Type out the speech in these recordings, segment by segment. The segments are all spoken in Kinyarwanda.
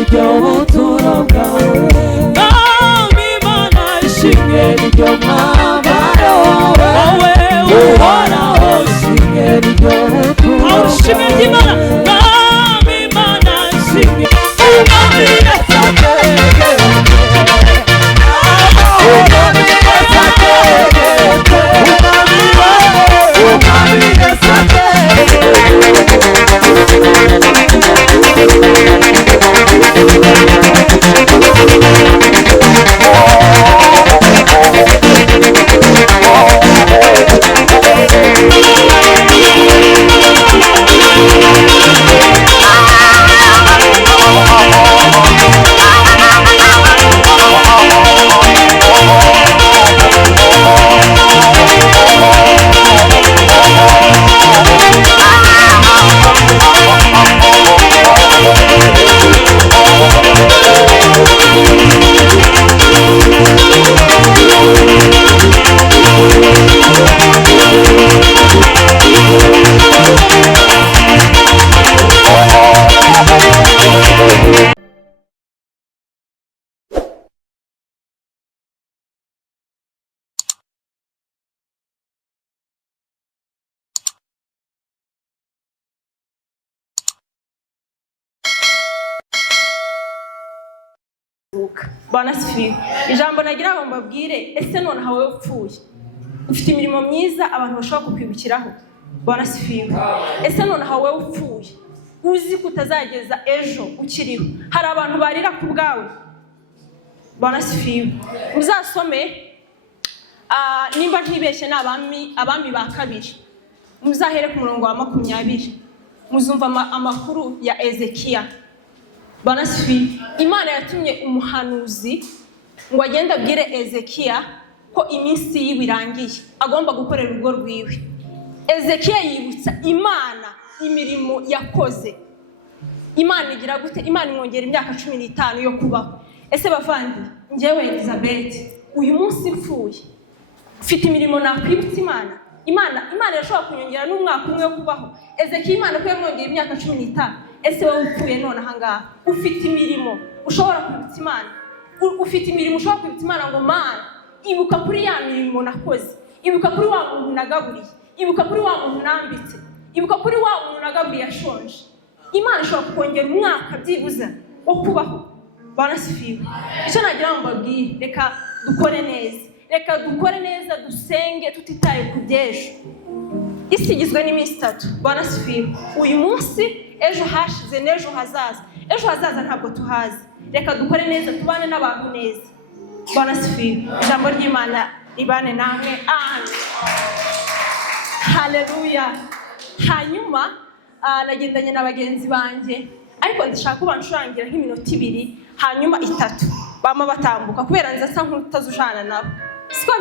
niryo buturo bwawe, mwami Imana ishimwe niryo mwambaro wawe, uhoraho ishimwe niryo buturo aho ishimwe ry'Imana, mwami Imana ishimwe, umwami yasategeke, umwami yasategeke, umwami Bwana sifiwe. Ijambo nagira ngo mbabwire, ese none hawe upfuye ufite imirimo myiza abantu bashobora kukwibukiraho. Bwana sifiwe. Ese none hawe upfuye uzi kutazageza ejo ukiriho, hari abantu barira ku bwawe. Bwana sifiwe. Muzasome nimba ntibeshye n'abami ba kabiri, muzahere ku murongo wa 20 muzumva amakuru ya Ezekiya. Bwana sifiwe. Imana yatumye umuhanuzi ngo agende abwire Ezekiya ko iminsi y'ibirangiye agomba gukorera urugo rwiwe. Ezekiya yibutsa Imana imirimo yakoze. Imana igira gute? Imana imwongera imyaka 15 yo kubaho. Ese bavandi, njyewe Elizabeth uyu munsi mfuye, ufite imirimo nakwibutsa Imana irashobora kunyongera n'umwaka umwe wo kubaho. Ezekiya Imana ko yamwongera imyaka 15, ese wowe upfuye none ahangaha ufite imirimo ushobora kwibutsa Imana, ufite imirimo ushobora kwibutsa Imana ngo Mana ibuka kuri ya mirimo nakoze, ibuka kuri wa muntu nagaburiye, ibuka kuri wa muntu nambitse, ibuka kuri wa muntu nagaburiye ashonje. Imana ishobora kukongera umwaka byibuze wo kubaho. Bwana sifiwe. Icyo nagira ngo mbabwire, reka dukore neza, dusenge tutitaye ku by'ejo. Isi igizwe n'iminsi 3. Bwana sifiwe. Uyu munsi, ejo hashize, n'ejo hazaza. Ejo hazaza ntabwo tuhazi. Reka dukore neza, tubane n'abantu neza. Bwana sifiwe. Ijambo ry'Imana ribane namwe. Amen. Haleluya. Hanyuma nagendanye n'abagenzi banjye, ariko ndashaka ko banshurangira nk'iminota 2 hanyuma 3 bama batambuka kubera nzasa nk'utazujana nabo. Siko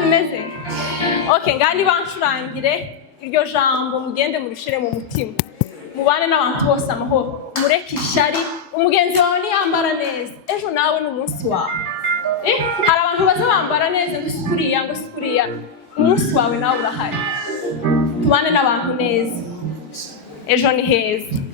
bimeze? Okay, ngandi banshurangire iryo jambo mugende murishire mu mutima. Mubane n'abantu bose amahoro. Mureke ishyari, umugenzi wawe niyambara neza, ejo nawe n'umunsi wawe. Hari abantu baza bambara neza ngo sikuriya, umunsi wawe nawe urahari. Tubane n'abantu neza, ejo ni heza.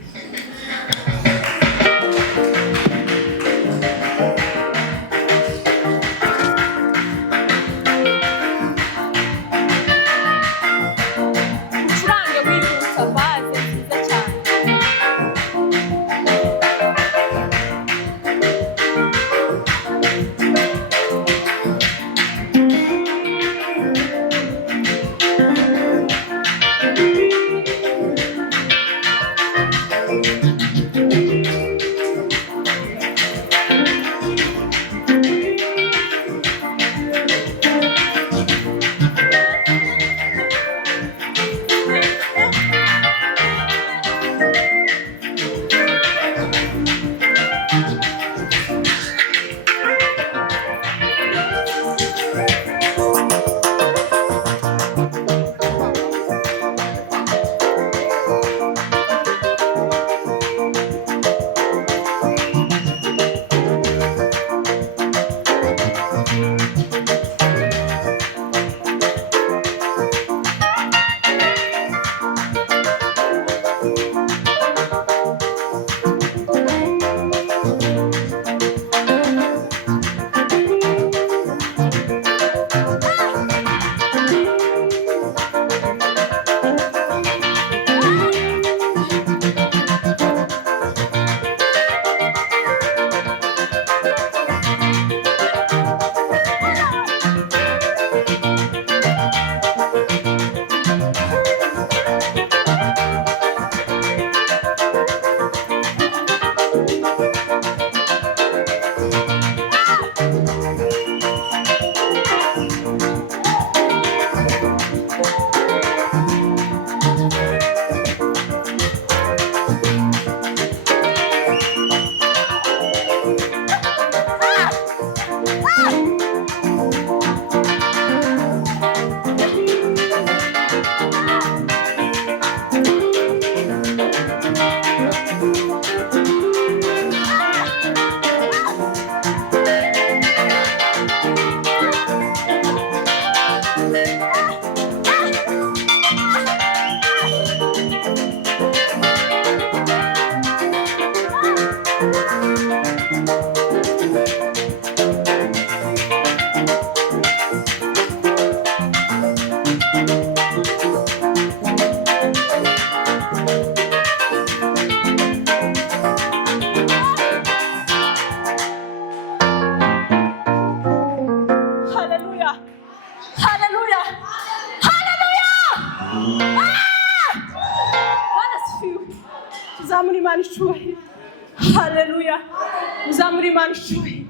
uzamura Imana icyubahiro.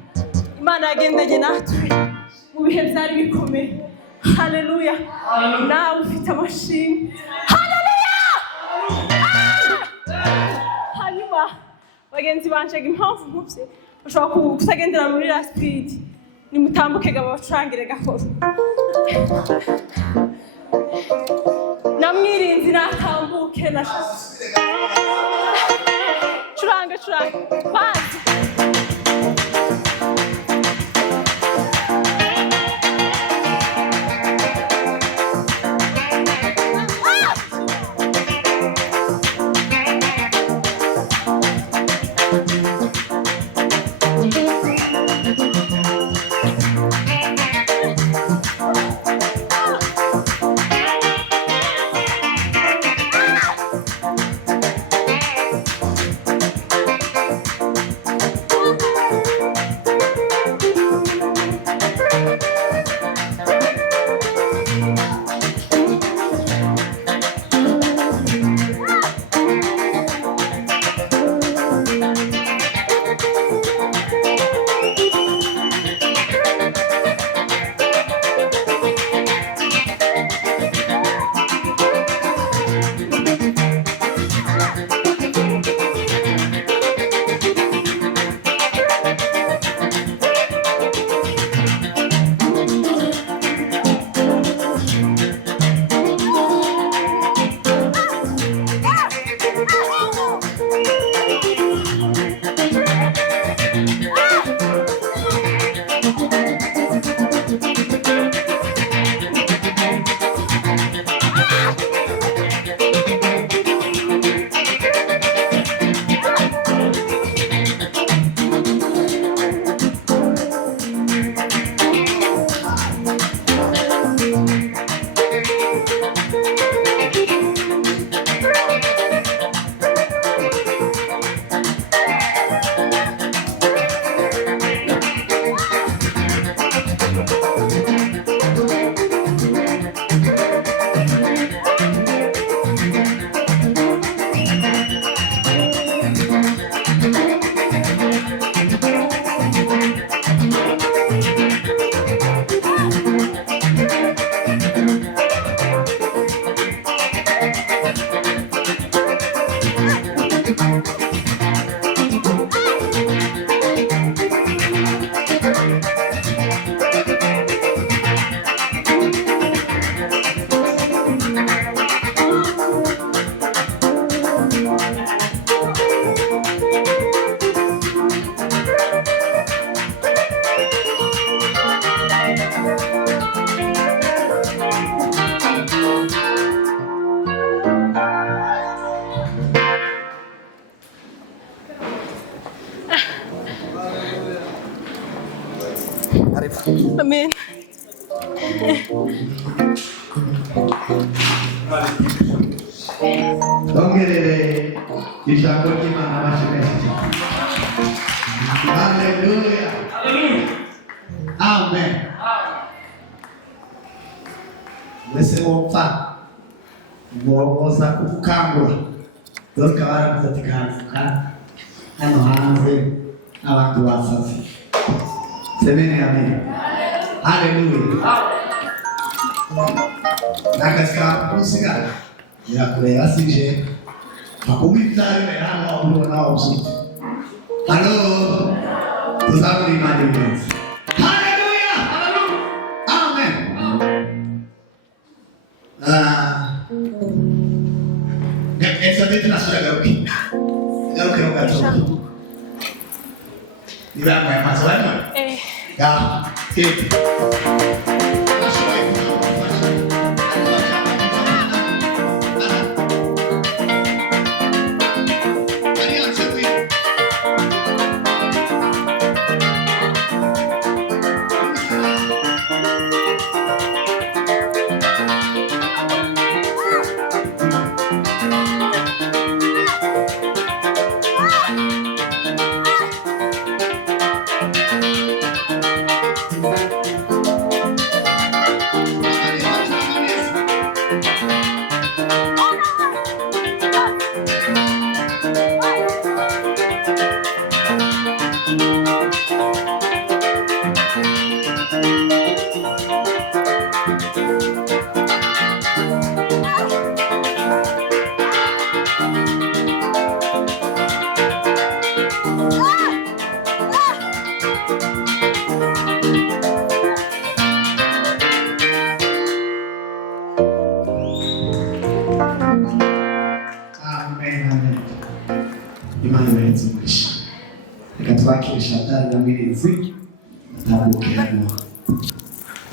Imana yagendanye natwe mu bihe byari bikomeye. Haleluya. Nawe ufite amashimwe. Haleluya. Hanyuma bagenzi banjega impamvu nkubye ushobora kutagendera muri la speed, nimutambuke gabo bacurangire gahoro. Namwirinzi natambuke na curanga panzi. Amen. Dongerere ijambo ry'Imana bashimeshije. Haleluya. Amen. Mbese wopfa mwoza kukangura doka baravuze ati kanguka hano hanze abantu basaze. Semeni amen. Haleluya. Nakatika kusigara irakureba sije akubitare hano ubona ubusuti. Halo. Tuzaburi Imana imenze. Haleluya. Amen. Essa vez na sua garuki. Garuki no gato. Ira mai masala. Ya. Ke. Amen. Imana ibarenze umugisha. Reka twakirisha atari na mirizi atambuke hano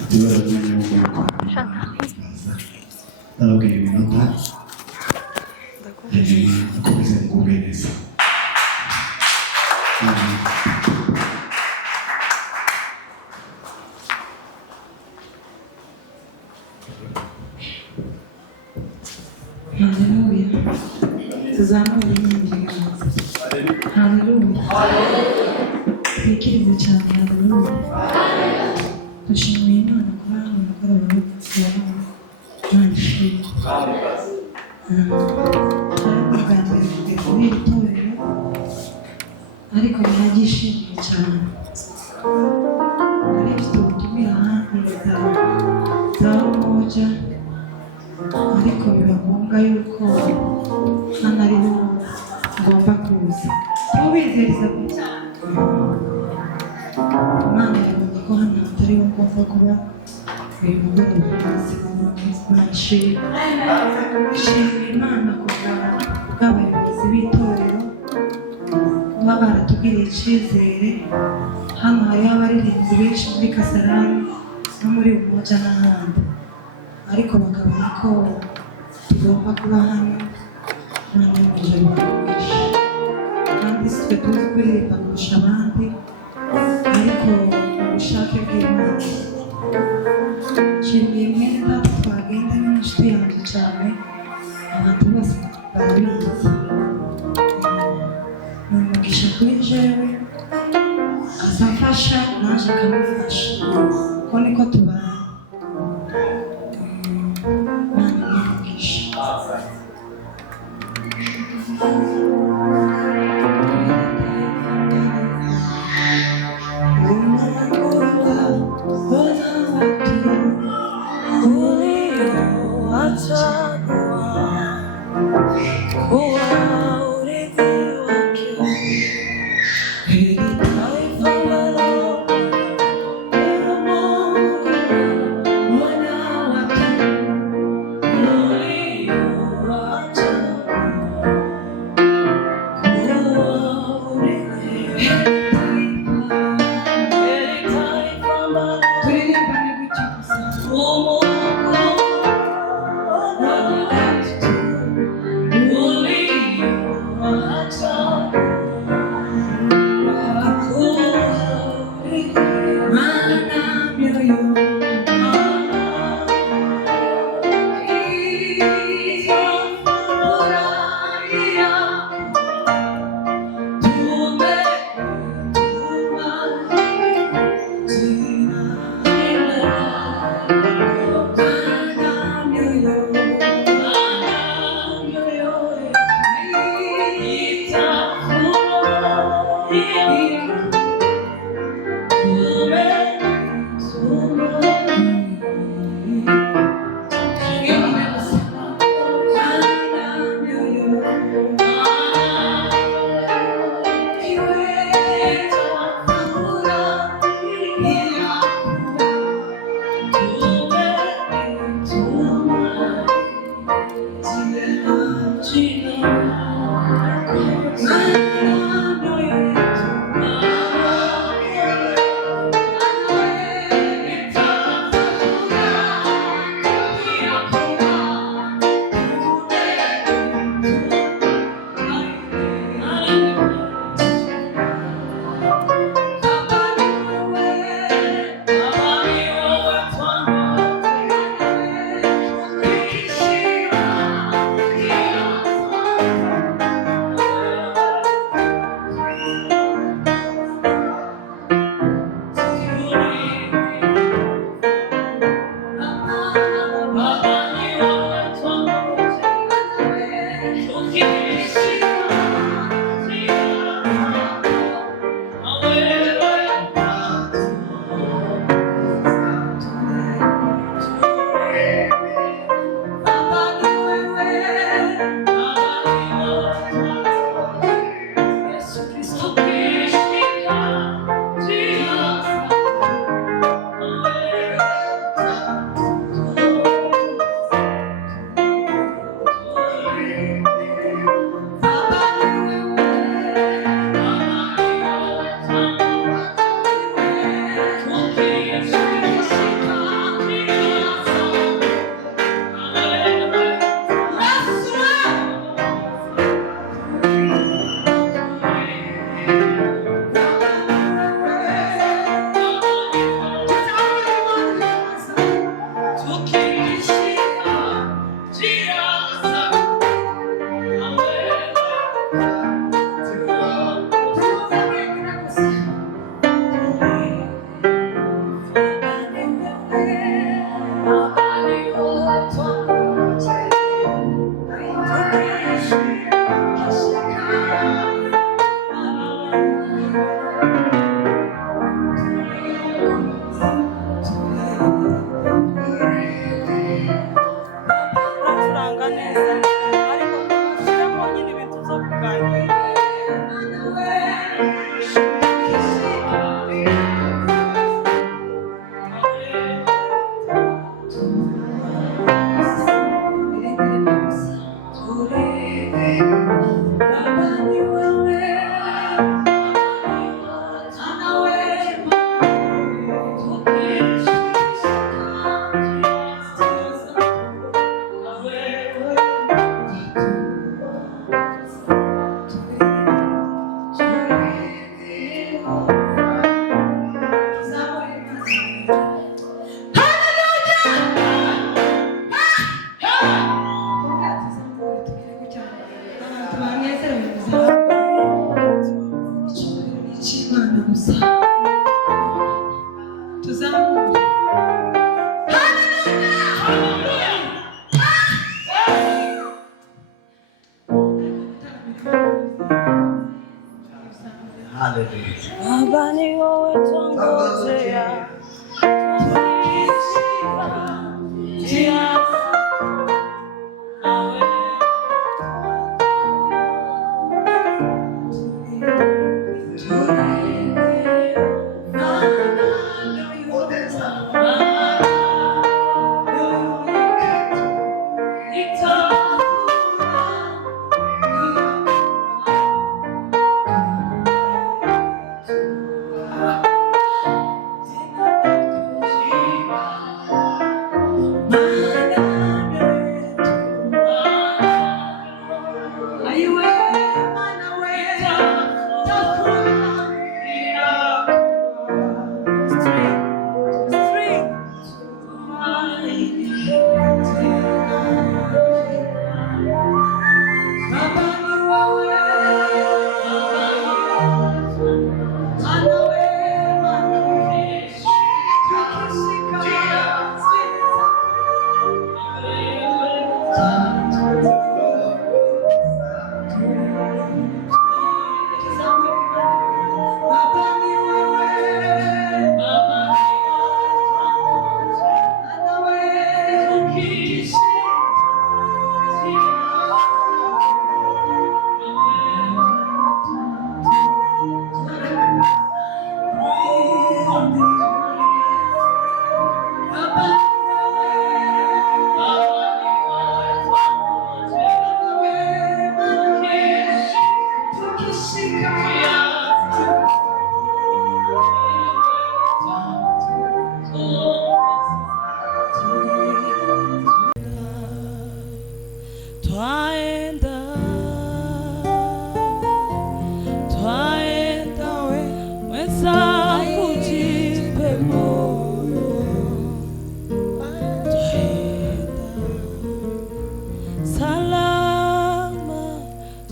atubara umwanya w'umwuka arabwira iminota hanyuma akomeze kugubwa neza. Amen. Haleluya. Tuzamure ibiganza. Haleluya. Twikirize cyane. Haleluya. Dushimiye Imana kuba hano umugoroba wo gusaba Imana ishimwe. Bwa mbere tugiye kuri iri torero ariko nararyishimiye cyane. Nari mfite ubutumire ahandi taho moja ariko biba ngombwa yuko hano ariho ngomba kuza. Mubizeriza cyane. Imana yabonye ko hano hatariho ngomba kuba uyu mugoroba wose nashimye. Nshimira Imana kubw'abayobozi b'itorero kuba baratugiriye icyizere. Hano hariho abaririmbyi benshi muri Kasarani no muri Umoja n'ahandi ariko bakabona ko tugomba kuba hano Imana yongera kudukoresha kandi twe tuzi kuririmba kurusha abandi ariko ubushake bw'Imana. Nshimiye mwene data twagenda n'inshuti yanjye cyane abantu bose barabizi. Ni umugisha kuri jewe azafasha naje akamufasha ko niko tubana.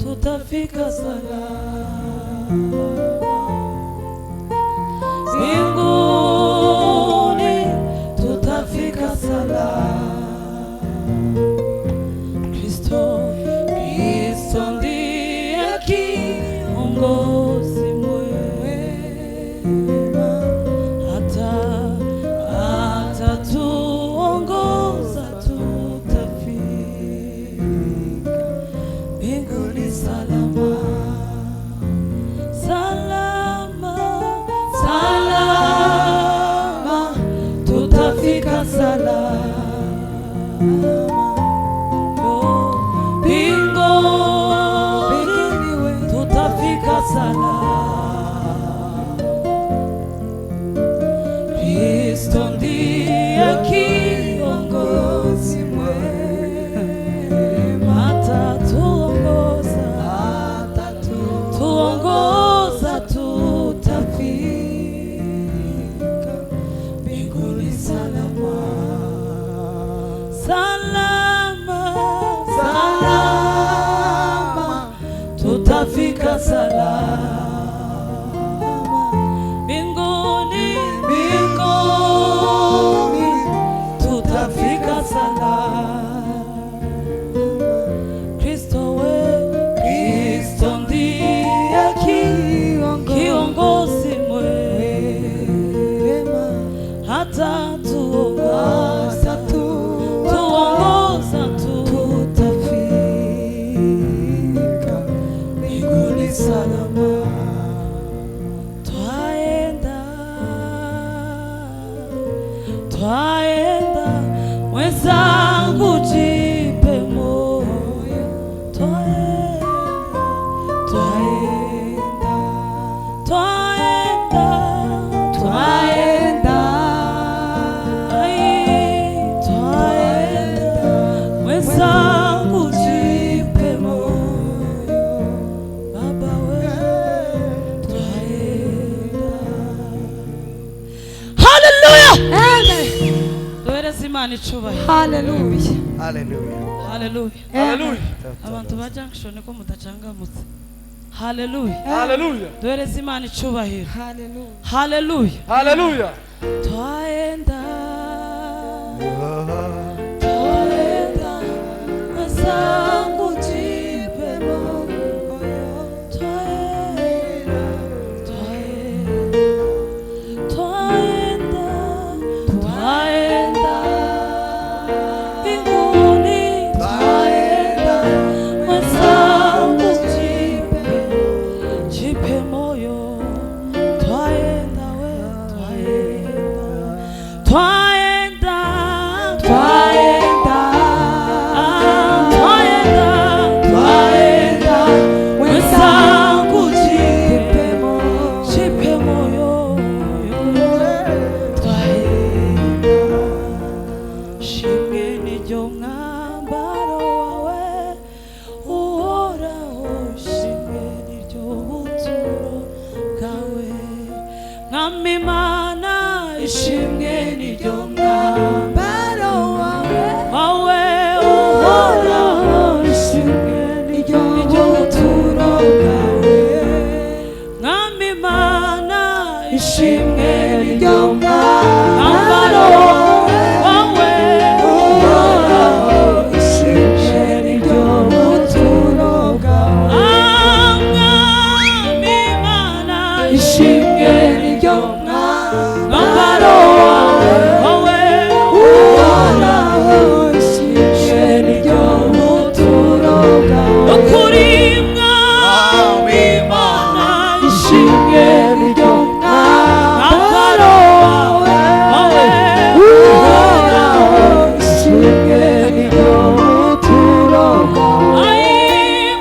tutafika salama mbinguni, tutafika salama. Kristo ndiye kiongozi mwema, atatuongoza tutafika mbinguni salama, salama, salama, tutafika salama mbinguni, tutafika salama. Kristo ndiye kiongozi mwema, atatuongoza tutafika mbinguni salama, salama, salama, tutafika salama mbinguni, mbinguni, tutafika salama. Kristo ndiye kiongozi mwema, atatuongoza tutafika mbinguni salama. Twaenda mwenzangu, jipe moyo, twaenda mwenzangu, jipe moyo, Baba wewe, twaenda. Hallelujah, amen. Duhereze Imana icubahiro. Hallelujah. Hallelujah. Hallelujah. Hallelujah. Abantu ba junction ko mudacangamutse. Hallelujah. Hallelujah. Duhereze Imana icubahiro. Hallelujah. Hallelujah. Hallelujah. Twaenda mwenzangu, jipe moyo, twaenda mwami mana ishimwe niryo mwambaro wawe uhoraho ishimwe niryo buturo bwawe mwami mana ishimwe niryo mwambaro wawe uhoraho ishimwe niryo buturo bwawe mwami mana ishimwe niryo mwambaro wawe uhoraho ishimwe niryo buturo bwawe ukuri mwami mana ishimwe niryo mwambaro wawe uhoraho ishimwe niryo buturo bwawe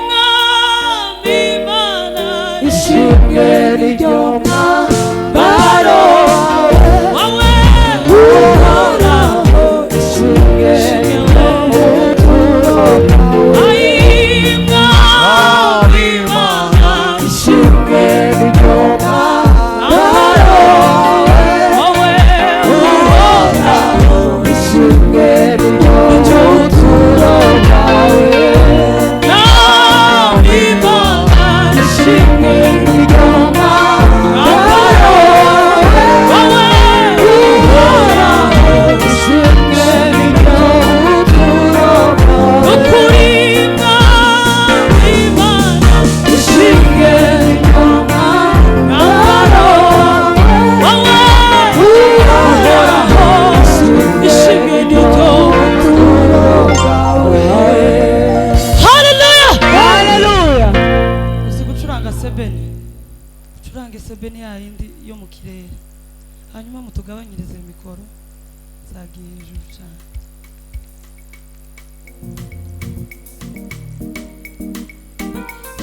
mwami mana ishimwe niryo mwambaro wawe uhoraho ishimwe niryo buturo bwawe mwami mana ishimwe niryo mwambaro wawe uhoraho ishimwe niryo buturo bwawe mwami mana ishimwe niryo mwambaro wawe uhoraho ishimwe niryo buturo bwawe ukuri mwami mana ishimwe niryo mwambaro wawe uhoraho ishimwe niryo buturo bwawe. Haleluya, haleluya. Uzi gucuranga sebeni, ucurange sebeni ya yindi yo mu kirere, hanyuma mutugabanyirize mikoro zagiye hejuru cyane.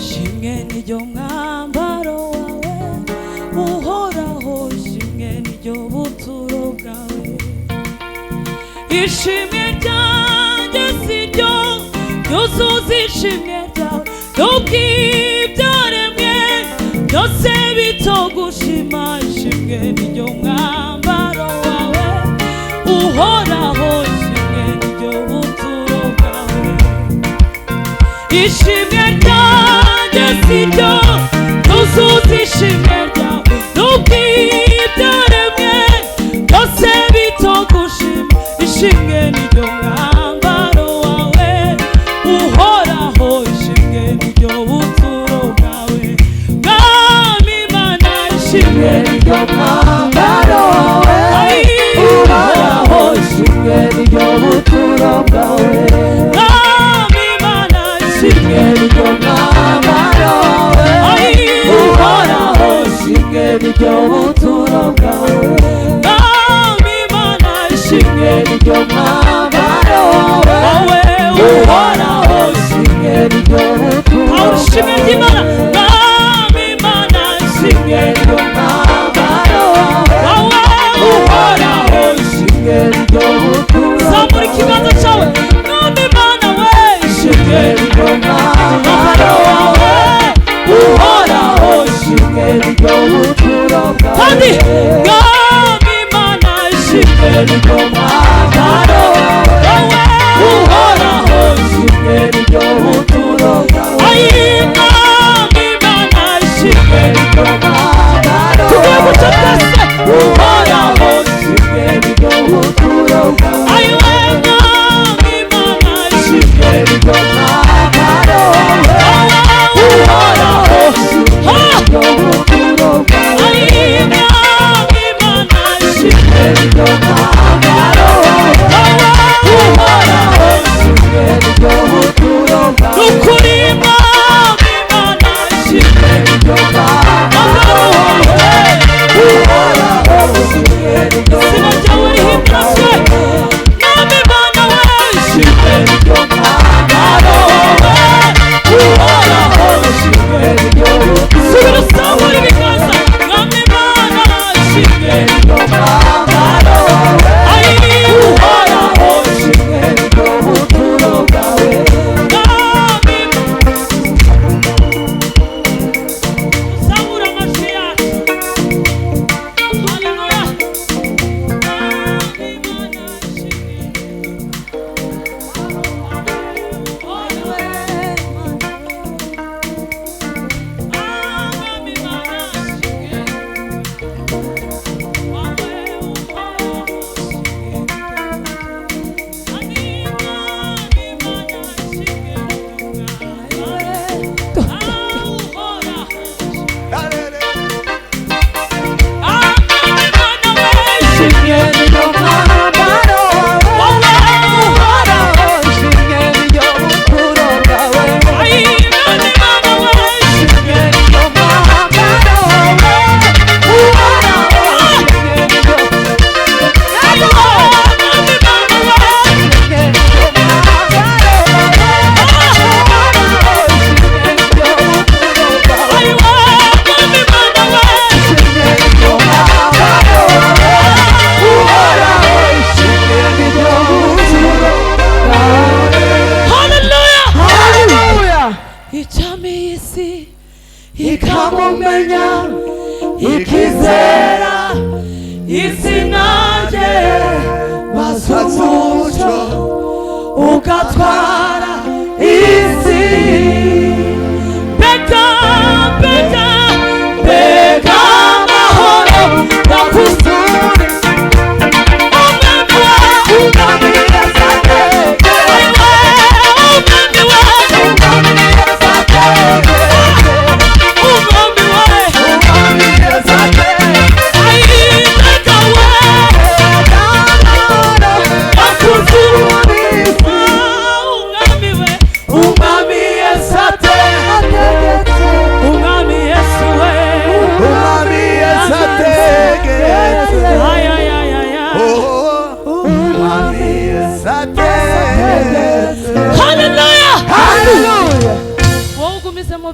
Shimwe niryo mwambaro wawe uhoraho ishimwe niryo buturo bwawe ishimwe ryanjye siryo ryuzuza ishimwe ryawe n'ubwibyaremwe byose bitogushima ishimwe niryo mwambaro wawe uhoraho ishimwe niryo buturo bwawe ishimwe ryanjye siryo ryuzuza ishimwe ryawe n'ubwibyaremwe byose bitogushima ishimwe niryo mwambaro wawe uhoraho ishimwe niryo buturo bwawe mwami mana ishimwe niryo mwambaro wawe uhoraho ishimwe niryo buturo bwawe mwami mana ishimwe niryo mwambaro wawe uhoraho ishimwe niryo buturo bwawe mwami mana ishimwe niryo mwambaro wawe uhoraho ishimwe niryo buturo ishimwe ry'Imana mwami mana ishimwe niryo mwambaro wawe uhoraho ishimwe niryo buturo zamura ikiganza cyawe mwami mana we ishimwe niryo mwambaro wawe uhoraho ishimwe niryo buturo bwawe kandi mwami mana ishimwe niryo mwambaro wawe uhoraho ishimwe niryo buturo bwawe mwami mana ishimwe niryo mwambaro tugiye guca twese uhoraho ishimwe niryo buturo bwawe mwami mana ishimwe niryo mwambaro wawe uhoraho ishimwe niryo buturo bwawe mwami mana ishimwe niryo mwambaro wawe uhoraho ishimwe niryo buturo bwawe n'ukuri mwami mana ishimwe niryo mwambaro wawe uhoraho ishimwe niryo izina ryawe rihimbazwe mwami mana we ishimwe niryo mwambaro wawe uhoraho ishimwe niryo buturo subira usambura ibiganza mwami mana ishimwe niryo mwambaro wawe ugatwara isi. Beka beka beka amahoro ndakuzuri umwami yasate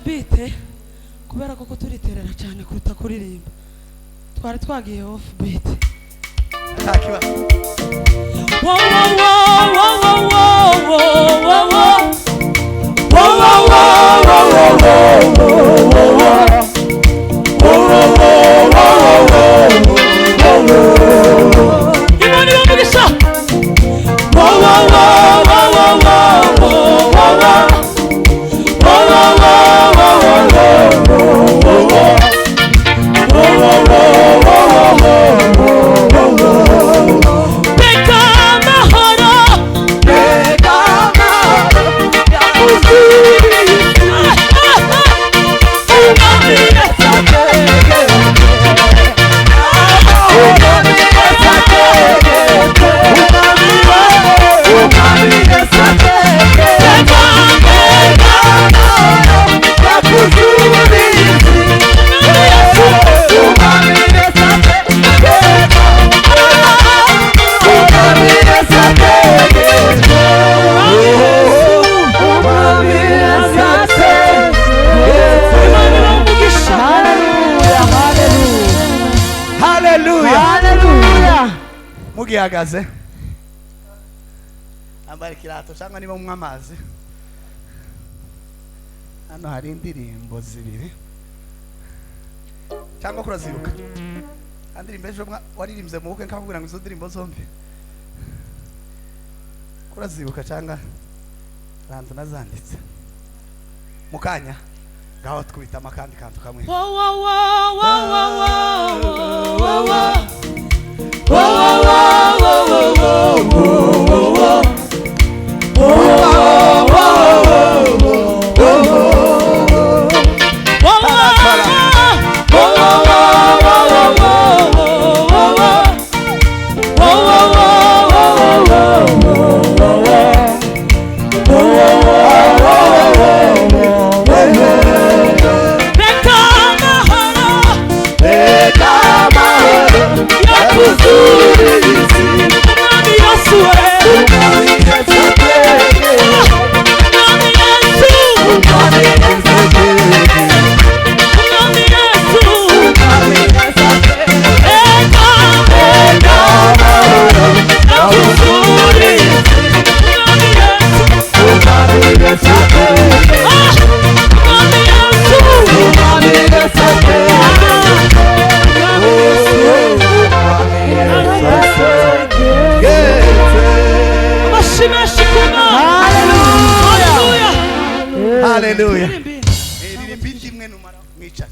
bite kubera ko turiterera cyane kuruta kuririmba. Twari twagiye off beat. Takiba. Wo wo wo wo wo wo wo wo. Wo wo wo wo wo wo wo wo. Wo wo wo wo wo wo. Imani bamugisha. Wo wo wo wo wo wo wo wo. Mugihagaze ambara ikirato cyangwa niba munywa amazi. Hano hari indirimbo zibiri cyangwa kurazibuka. Indirimbo ejo waririmbye mu bukwe nkakubwira ngo izo ndirimbo zombi kurazibuka cyangwa rantu nazanditse mukanya ngaho twita amakandi kantu kamwe. Wo wo wo wo wo wo wo. Hallelujah. Iririmbi ndimwe numara mwicara.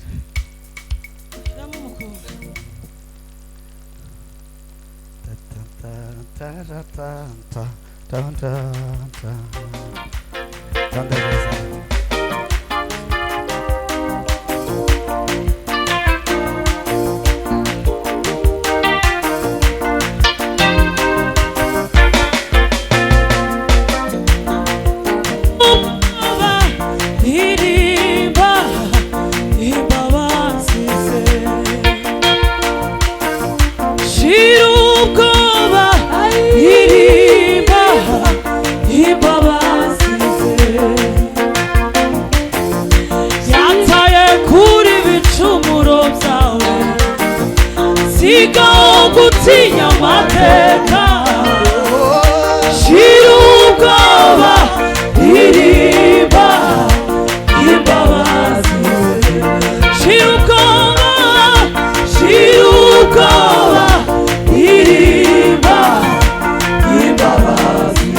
Gutinya amateka shira ubwoba iriba imbabazi shira ubwoba iriba imbabazi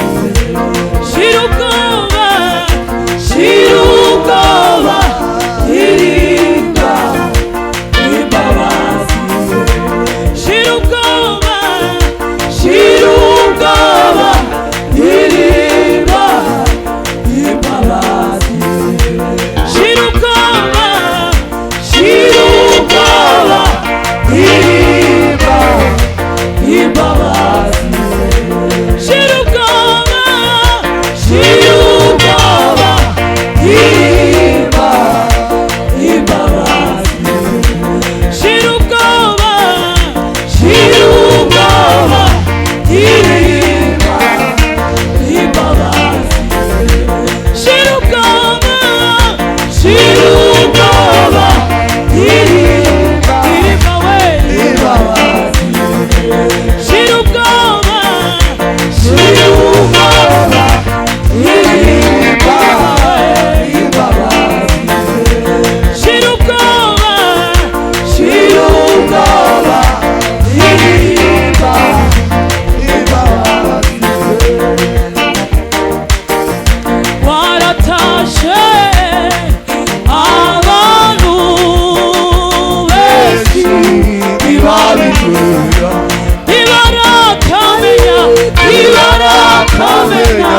ibarakamenya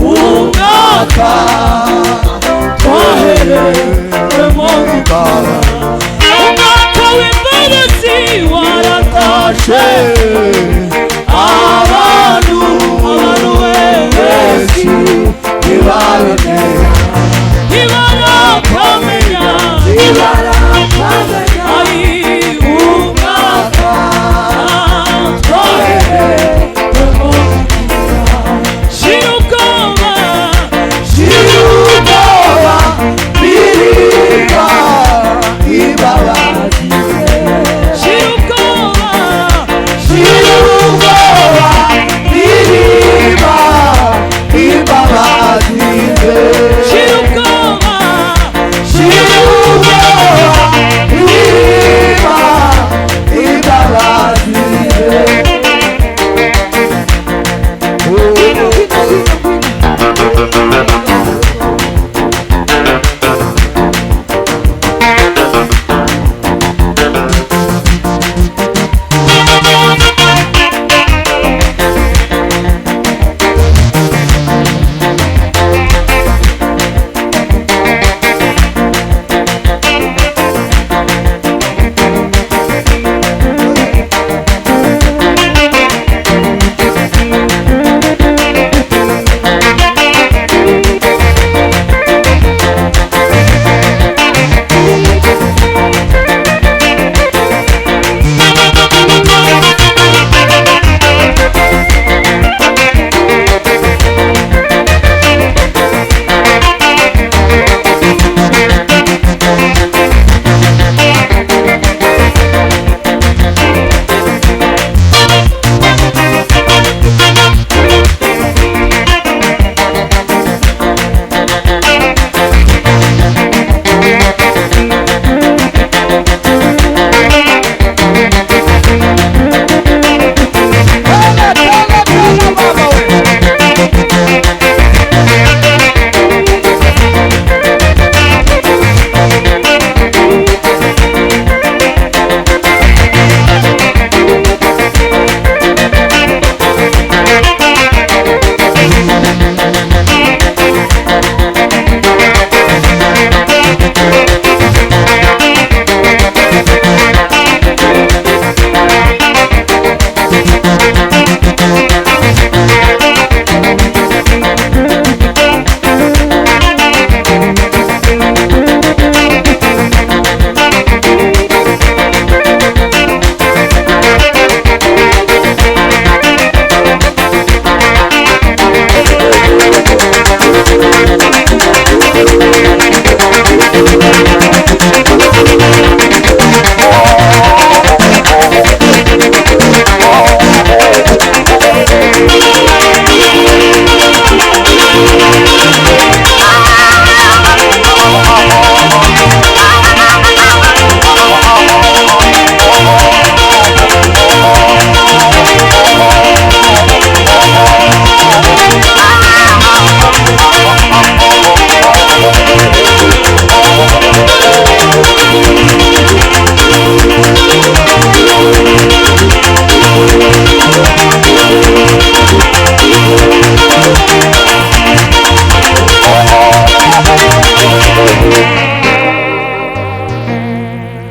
umwaka twaherewemo gutaha umwaka w'imbabazi waratashe